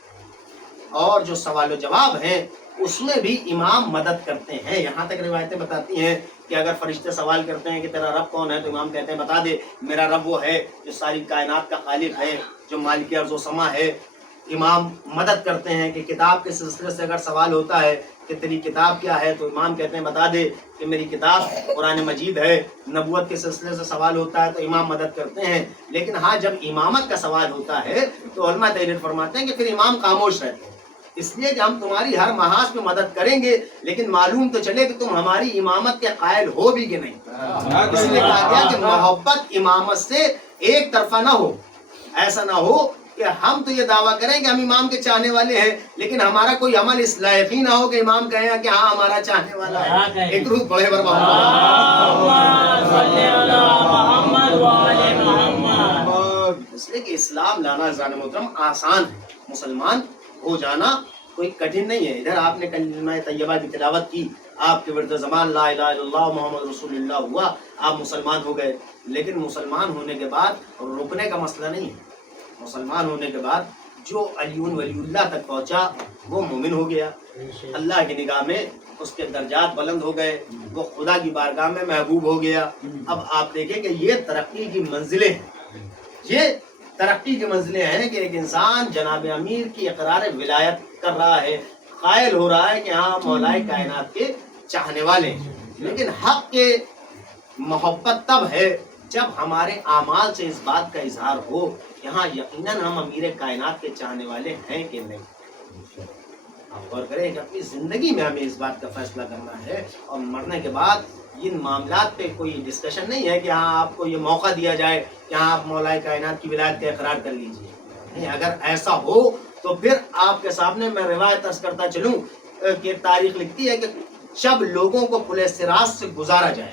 اور جو سوال و جواب ہیں اس میں بھی امام مدد کرتے ہیں. یہاں تک روایتیں بتاتی ہیں کہ اگر فرشتے سوال کرتے ہیں کہ تیرا رب کون ہے تو امام کہتے ہیں بتا دے میرا رب وہ ہے جو ساری کائنات کا خالق ہے، جو مالک ارض و سما ہے. امام مدد کرتے ہیں کہ کتاب کے سلسلے سے اگر سوال ہوتا ہے کہ تیری کتاب کیا ہے تو امام کہتے ہیں بتا دے کہ میری کتاب قرآن مجید ہے. نبوت کے سلسلے سے سوال ہوتا ہے تو امام مدد کرتے ہیں. لیکن ہاں جب امامت کا سوال ہوتا ہے تو علماء تحریر فرماتے ہیں کہ پھر امام خاموش رہتے ہیں، اس لیے کہ ہم تمہاری ہر محاذ میں مدد کریں گے لیکن معلوم تو چلے کہ تم ہماری امامت کے قائل ہو بھی کہ نہیں. اس لیے کہا گیا کہ محبت امامت سے ایک طرفہ نہ ہو. ایسا نہ ہو کہ ہم تو یہ دعویٰ کریں کہ ہم امام کے چاہنے والے ہیں لیکن ہمارا کوئی عمل اس لائق ہی نہ ہو کہ امام کہیں کہ ہاں ہمارا چاہنے والا ہے. ایک درود پڑھے بر اس لیے کہ اسلام لانا عزیزان محترم آسان ہے. مسلمان ہو جانا کوئی کٹھن نہیں ہے. ادھر آپ نے کلمہ طیبہ کی تلاوت کی، آپ کے ورد زبان لا الہ الا اللہ محمد رسول اللہ ہوا، آپ مسلمان ہو گئے. لیکن مسلمان ہونے کے بعد رکنے کا مسئلہ نہیں ہے. مسلمان ہونے کے بعد جو علیون ولی اللہ تک پہنچا وہ مومن ہو گیا. اللہ کی نگاہ میں اس کے درجات بلند ہو گئے، وہ خدا کی بارگاہ میں محبوب ہو گیا. اب آپ دیکھیں کہ یہ ترقی کی منزلیں ہیں. یہ ترقی کی منزلیں ہیں کہ ایک انسان جناب امیر کی اقرار ولایت کر رہا ہے، قائل ہو رہا ہے کہ ہاں مولائے کائنات کے چاہنے والے ہیں. لیکن حق کے محبت تب ہے جب ہمارے اعمال سے اس بات کا اظہار ہو کہ ہاں یقیناً ہم امیر کائنات کے چاہنے والے ہیں کہ نہیں. آپ غور کریں کہ اپنی زندگی میں ہمیں اس بات کا فیصلہ کرنا ہے اور مرنے کے بعد ان معاملات پہ کوئی ڈسکشن نہیں ہے کہ ہاں آپ کو یہ موقع دیا جائے کہ ہاں آپ مولائے کائنات کی ولایت کا اقرار کر لیجئے. نہیں، اگر ایسا ہو تو پھر آپ کے سامنے میں روایت عرض کرتا چلوں کہ تاریخ لکھتی ہے کہ جب لوگوں کو پل صراط سے گزارا جائے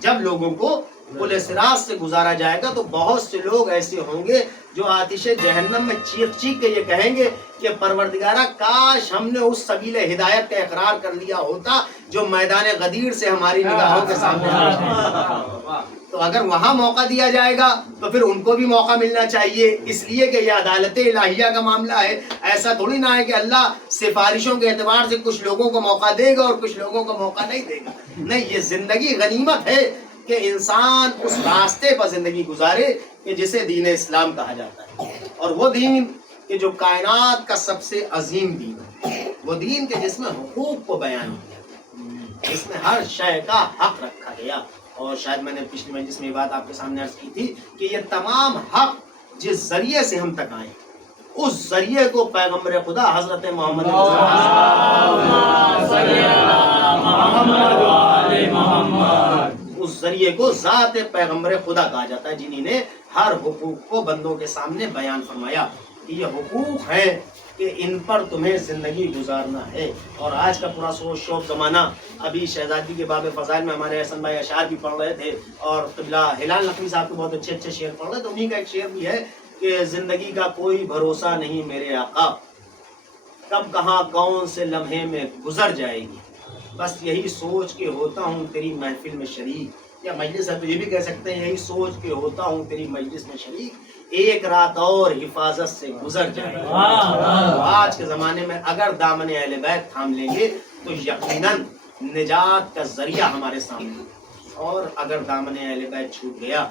جب لوگوں کو پل صراط سے گزارا جائے گا تو بہت سے لوگ ایسے ہوں گے جو آتش جہنم میں چیخ چیخ کے یہ کہیں گے کہ پروردگارہ کاش ہم نے اس سبیل ہدایت کا اقرار کر لیا ہوتا جو میدان غدیر سے ہماری نگاہوں کے سامنے آیا. تو اگر وہاں موقع دیا جائے گا تو پھر ان کو بھی موقع ملنا چاہیے، اس لیے کہ یہ عدالت الہیہ کا معاملہ ہے. ایسا تھوڑی نہ ہے کہ اللہ سفارشوں کے اعتبار سے کچھ لوگوں کو موقع دے گا اور کچھ لوگوں کو موقع نہیں دے گا. نہیں، یہ زندگی غنیمت ہے کہ انسان اس راستے پر زندگی گزارے کہ جسے دین اسلام کہا جاتا ہے. اور وہ دین کہ جو کائنات کا سب سے عظیم دین ہے، وہ دین کہ جس میں حقوق کو بیان کیا، جس میں ہر شے کا حق رکھا گیا. اور شاید میں نے پچھلی مجلس میں یہ بات آپ کے سامنے عرض کی تھی کہ یہ تمام حق جس ذریعے سے ہم تک آئے اس ذریعے کو پیغمبر خدا حضرت محمد اس ذریعے کو ذات پیغمبر خدا کہا جاتا ہے، جنہی نے ہر حقوق کو بندوں کے سامنے بیان فرمایا کہ یہ حقوق ہیں کہ ان پر تمہیں زندگی گزارنا ہے. اور آج کا پورا شوق زمانہ، ابھی شہزادی کے باب فضائل میں ہمارے احسن بھائی اشعار بھی پڑھ رہے تھے اور قبلہ ہلال نقوی صاحب کے بہت اچھے اچھے شعر پڑھ رہے تھے. انہیں کا ایک شعر بھی ہے کہ زندگی کا کوئی بھروسہ نہیں میرے آقا، کب کہاں کون سے لمحے میں گزر جائے گی، بس یہی سوچ کے ہوتا ہوں تیری محفل میں شریک. یا مجلس ہے تو یہ بھی کہہ سکتے ہیں یہی سوچ کے ہوتا ہوں تیری مجلس میں شریک، ایک رات اور حفاظت سے گزر جائے گی. آج کے زمانے میں اگر دامن اہل بیت تھام لیں گے تو یقیناً نجات کا ذریعہ ہمارے سامنے، اور اگر دامن اہل بیت چھوٹ گیا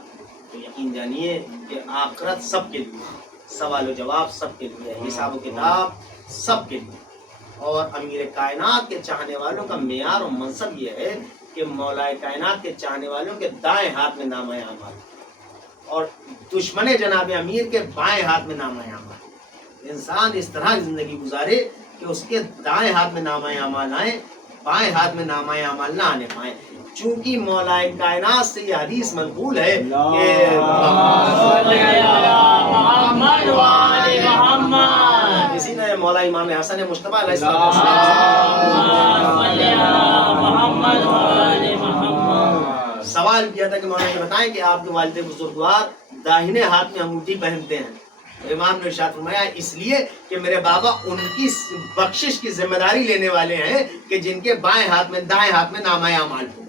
تو یقین جانیے کہ آخرت سب کے لیے، سوال و جواب سب کے لیے، حساب و کتاب سب کے لیے. اور امیر کائنات کے چاہنے والوں کا معیار و منصب یہ ہے کہ مولائے کائنات کے چاہنے والوں کے دائیں ہاتھ میں نامہ اعمال اور دشمن جناب امیر کے بائیں ہاتھ میں نامہ اعمال. انسان اس طرح زندگی گزارے کہ اس کے دائیں ہاتھ میں نامہ اعمال آئیں، بائیں ہاتھ میں نامہ اعمال نہ آنے پائیں. چونکہ مولائے کائنات سے یہ حدیث منقول ہے کہ کسی نے مولا امام حسن مجتبی علیہ السلام سوال کیا تھا کہ مولانا بتائیں کہ آپ کے والد بزرگوار داہنے ہاتھ میں انگوٹھی پہنتے ہیں. تو امام نے ارشاد فرمایا اس لیے کہ میرے بابا ان کی بخشش کی ذمہ داری لینے والے ہیں کہ جن کے دائیں ہاتھ میں نامہ اعمال ہو.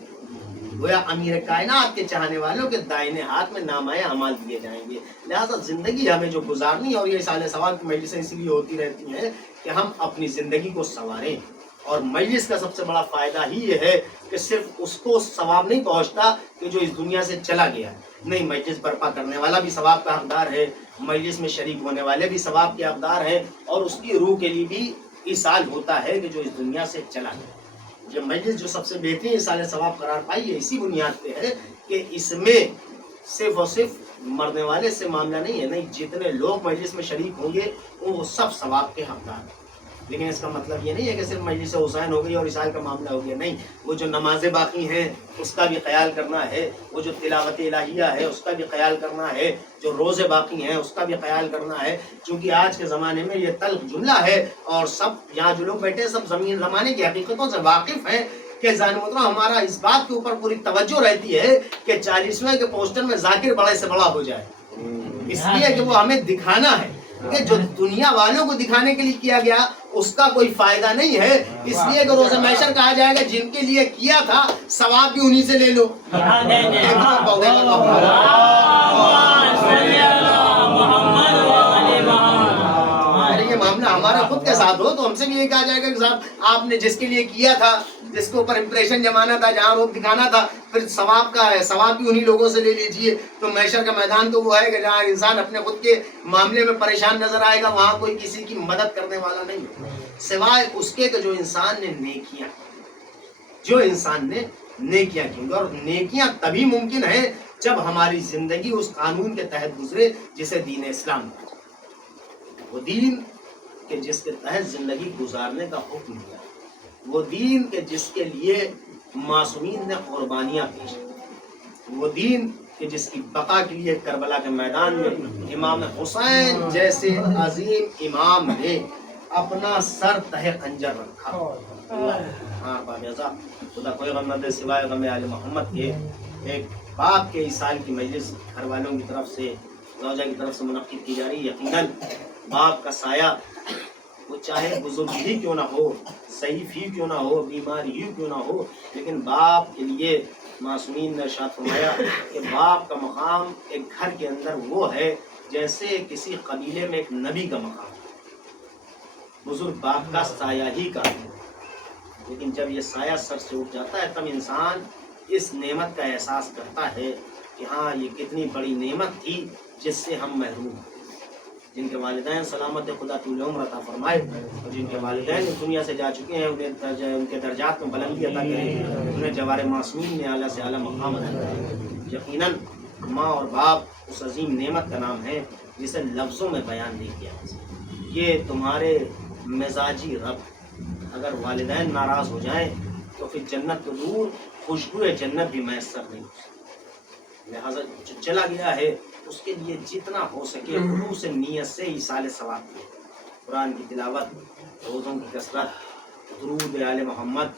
گویا امیر کائنات کے چاہنے والوں کے دائیں ہاتھ میں نامہ اعمال دیے جائیں گے. لہٰذا زندگی ہمیں جو گزارنی اور یہ سال ثواب کی مجلسیں اس لیے ہوتی رہتی ہیں کہ ہم اپنی زندگی کو سنواریں. اور مجلس کا سب سے بڑا فائدہ ہی یہ ہے کہ صرف اس کو ثواب نہیں پہنچتا کہ جو اس دنیا سے چلا گیا, نہیں, مجلس برپا کرنے والا بھی ثواب کا حقدار ہے, مجلس میں شریک ہونے والے بھی ثواب کے حقدار ہیں, اور اس کی روح کے لیے بھی ایصال ہوتا ہے کہ جو اس دنیا سے چلا گیا. یہ مجلس جو سب سے بہترین ایصال ثواب قرار پائی ہے اسی بنیاد پہ ہے کہ اس میں صرف اور صرف مرنے والے سے معاملہ نہیں ہے, نہیں, جتنے لوگ مجلس میں شریک ہوں گے وہ سب ثواب کے حقدار ہیں. لیکن اس کا مطلب یہ نہیں ہے کہ صرف مجلس حسین ہو گئی اور عیسائی کا معاملہ ہو گیا, نہیں, وہ جو نمازیں باقی ہیں اس کا بھی خیال کرنا ہے, وہ جو تلاوت الہیہ ہے اس کا بھی خیال کرنا ہے, جو روزے باقی ہیں اس کا بھی خیال کرنا ہے. چونکہ آج کے زمانے میں یہ تلخ جملہ ہے اور سب یہاں جو لوگ بیٹھے ہیں سب زمانے کی حقیقتوں سے واقف ہیں کہ ذہن محترم ہمارا اس بات کے اوپر پوری توجہ رہتی ہے کہ 40ویں کے پوسٹر میں ذاکر بڑے سے بڑا ہو جائے, اس لیے کہ وہ ہمیں دکھانا ہے کہ جو دنیا والوں کو دکھانے کے لیے کیا گیا اس کا کوئی فائدہ نہیں ہے. اس لیے کہ روز محشر کہا جائے گا جن کے لیے کیا تھا ثواب بھی انہی سے لے لو. یہ معاملہ ہمارا خود کے ساتھ ہو تو ہم سے بھی یہ کہا جائے گا کہ صاحب آپ نے جس کے لیے کیا تھا, جس کے اوپر امپریشن جمانا تھا, جہاں روپ دکھانا تھا, پھر ثواب کا ہے, ثواب بھی انہی لوگوں سے لے لیجئے. تو محشر کا میدان تو وہ ہے کہ جہاں انسان اپنے خود کے معاملے میں پریشان نظر آئے گا, وہاں کوئی کسی کی مدد کرنے والا نہیں ہے سوائے اس کے کہ جو انسان نے نیکیاں کی. اور نیکیاں تبھی ممکن ہیں جب ہماری زندگی اس قانون کے تحت گزرے جسے دین اسلام ہے. وہ دین کہ جس کے تحت زندگی گزارنے کا حکم دیا, وہ دین کہ جس کے لیے معصومین نے قربانیاں پیش کی, وہ دین کہ جس کی بقا کے لیے کربلا کے میدان میں امام حسین جیسے عظیم امام نے اپنا سر تہ خنجر رکھا. ہاں بامیزا خدا کوئی غم نہ دے سوائے غم آل محمد کے. ایک باپ کے ایصال کی مجلس گھر والوں کی طرف سے, زوجہ کی طرف سے منعقد کی جا رہی. یقیناً باپ کا سایہ وہ چاہے بزرگ ہی کیوں نہ ہو, ضعیف ہی کیوں نہ ہو, بیمار ہی کیوں نہ ہو, لیکن باپ کے لیے معصومین نے ارشاد فرمایا کہ باپ کا مقام ایک گھر کے اندر وہ ہے جیسے کسی قبیلے میں ایک نبی کا مقام. بزرگ باپ کا سایہ ہی کا ہے, لیکن جب یہ سایہ سر سے اٹھ جاتا ہے تب انسان اس نعمت کا احساس کرتا ہے کہ ہاں یہ کتنی بڑی نعمت تھی جس سے ہم محروم ہیں. جن کے والدین سلامت خدا طول عمر عطا فرمائے, اور جن کے والدین اس دنیا سے جا چکے ہیں ان کے درجات میں بلندی عطا کرے, انہیں جوار معصومین میں اعلیٰ سے اعلیٰ مقام عطا کرے. یقیناً ماں اور باپ اس عظیم نعمت کا نام ہے جسے لفظوں میں بیان نہیں کیا جا سکتا. یہ تمہارے مزاجی رب, اگر والدین ناراض ہو جائیں تو پھر جنت تو دور خوشبو جنت بھی میسر نہیں ہو سکتی. لہٰذا جو چلا گیا ہے اس کے لیے جتنا ہو سکے خلوص نیت سے ایصال ثواب کی, قرآن کی تلاوت, روزوں کی کثرت, درود آل محمد,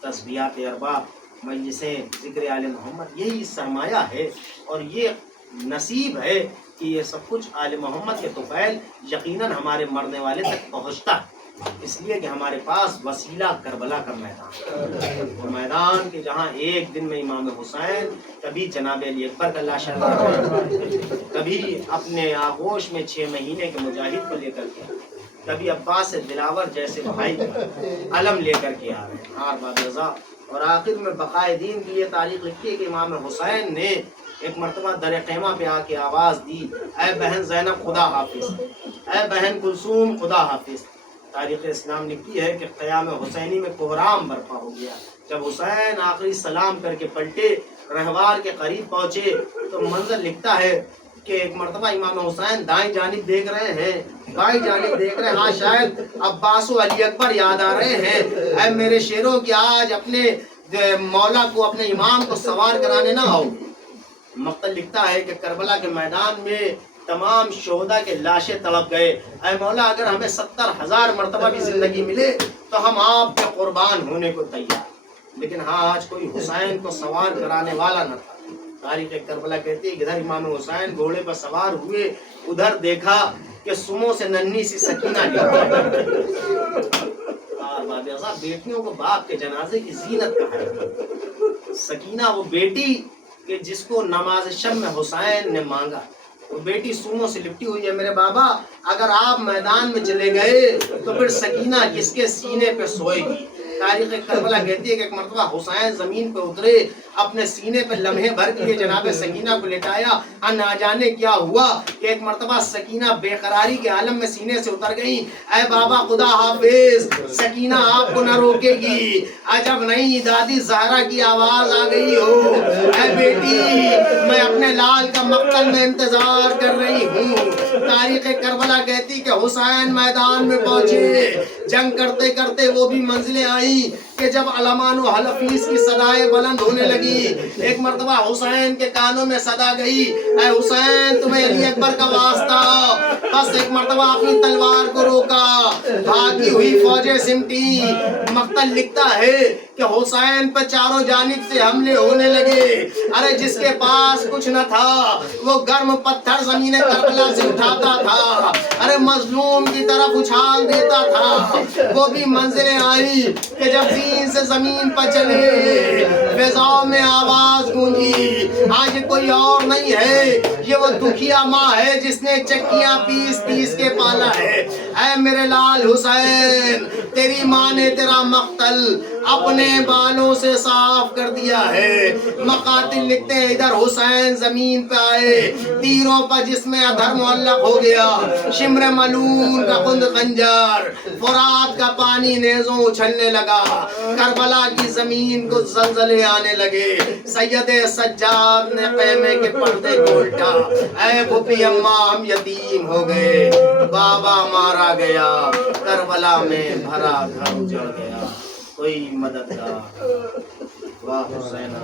تسبیحات اربع, مجلسیں ذکر آل محمد, یہی سرمایہ ہے اور یہ نصیب ہے کہ یہ سب کچھ آل محمد کے طفیل یقیناً ہمارے مرنے والے تک پہنچتا ہے. اس لیے کہ ہمارے پاس وسیلہ کربلا کا میدان, وہ میدان کہ جہاں ایک دن میں امام حسین کبھی جناب علی اکبر کا لاشا, کبھی اپنے آغوش میں 6 مہینے کے مجاہد کو لے کر کے, کبھی عباس دلاور جیسے بھائی علم لے کر کے آ رہے ہیں. ہار باد رضا, اور آخر میں بقائے دین کی یہ تاریخ لکھی ہے کہ امام حسین نے ایک مرتبہ در خیمہ پہ آ کے آواز دی, اے بہن زینب خدا حافظ, اے بہن کلثوم خدا حافظ. تاریخ اسلام لکھتی ہے کہ قیام حسینی میں کوہرام برپا ہو گیا. جب حسین آخری سلام کر کے پلٹے, رہوار کے قریب پہنچے تو منظر لکھتا ہے کہ ایک مرتبہ امام حسین دائیں جانب دیکھ رہے ہیں, بائیں جانب دیکھ رہے ہیں, ہاں شاید عباس و علی اکبر یاد آ رہے ہیں. اے میرے شیروں کی آج اپنے مولا کو, اپنے امام کو سوار کرانے نہ آؤ. مقتل لکھتا ہے کہ کربلا کے میدان میں تمام شہداء کے لاشیں تڑپ گئے, اے مولا اگر ہمیں 70,000 مرتبہ بھی زندگی ملے تو ہم آپ کے قربان ہونے کو تیار. لیکن ہاں آج کوئی حسین کو سوار کرانے والا نہ تھا. تاریخ کربلا کہتی ہے کہ ادھر امام حسین گھوڑے پر سوار ہوئے، ادھر دیکھا کہ سمو سے ننھی سی سکینہ صاحب بیٹیوں کو باپ کے جنازے کی زینت کہا ہے۔ سکینہ وہ بیٹی کہ جس کو نماز شب میں حسین نے مانگا، وہ بیٹی سوموں سے لپٹی ہوئی ہے۔ میرے بابا اگر آپ میدان میں چلے گئے تو پھر سکینہ کس کے سینے پہ سوئے گی؟ تاریخ کربلا کہتی ہے کہ ایک مرتبہ حسین زمین پہ اترے، اپنے سینے پہ لمحے بھر کے جناب سکینہ کو لٹایا، نہ جانے کیا ہوا کہ ایک مرتبہ سکینہ بے قراری کے عالم میں سینے سے اتر گئی۔ اے بابا خدا حافظ، سکینہ آپ کو نہ روکے گی، عجب نہیں دادی زہرا کی آواز آ گئی ہو، اے بیٹی میں اپنے لال کا مقتل میں انتظار کر رہی ہوں۔ تاریخ کربلا کہتی کہ حسین میدان میں پہنچے، جنگ کرتے کرتے وہ بھی منزلیں آئیں کہ جب علمان و حلفیس کی صدائیں بلند ہونے لگی، ایک مرتبہ حسین کے کانوں میں صدا گئی، اے حسین تمہیں علی اکبر کا واسطہ۔ بس ایک مرتبہ اپنی تلوار کو روکا، بھاگی ہوئی فوجیں سمٹی۔ مقتل لکھتا ہے کہ حسین پہ چاروں جانب سے حملے ہونے لگے، ارے جس کے پاس کچھ نہ تھا وہ گرم پتھر زمین کربلا سے اٹھاتا تھا، ارے مظلوم کی طرف اچھال دیتا تھا۔ وہ بھی منزلیں آئی کہ جب زین سے زمین پر چلے، فضاؤں میں آواز گونجی، آج کوئی اور نہیں ہے، یہ وہ دکھیا ماں ہے جس نے چکیاں پیس پیس کے پالا ہے۔ اے میرے لال حسین، تیری ماں نے تیرا مقتل اپنے بالوں سے صاف کر دیا ہے۔ مقاتل لکھتے ہیں ادھر حسین زمین پہ آئے، تیروں پر جس میں ادھر معلق ہو گیا، شمر ملون کا خند خنجر، فرات کا پانی نیزوں اچھلنے لگا، کربلا کی زمین کو زلزلے آنے لگے۔ سید سجاد نے خیمے کے پردے کو الٹا، اے پھوپھی اماں ہم یتیم ہو گئے، بابا مارا گیا، کربلا میں بھرا گھر اجڑ گیا، کوئی مددگار۔ واہ حسین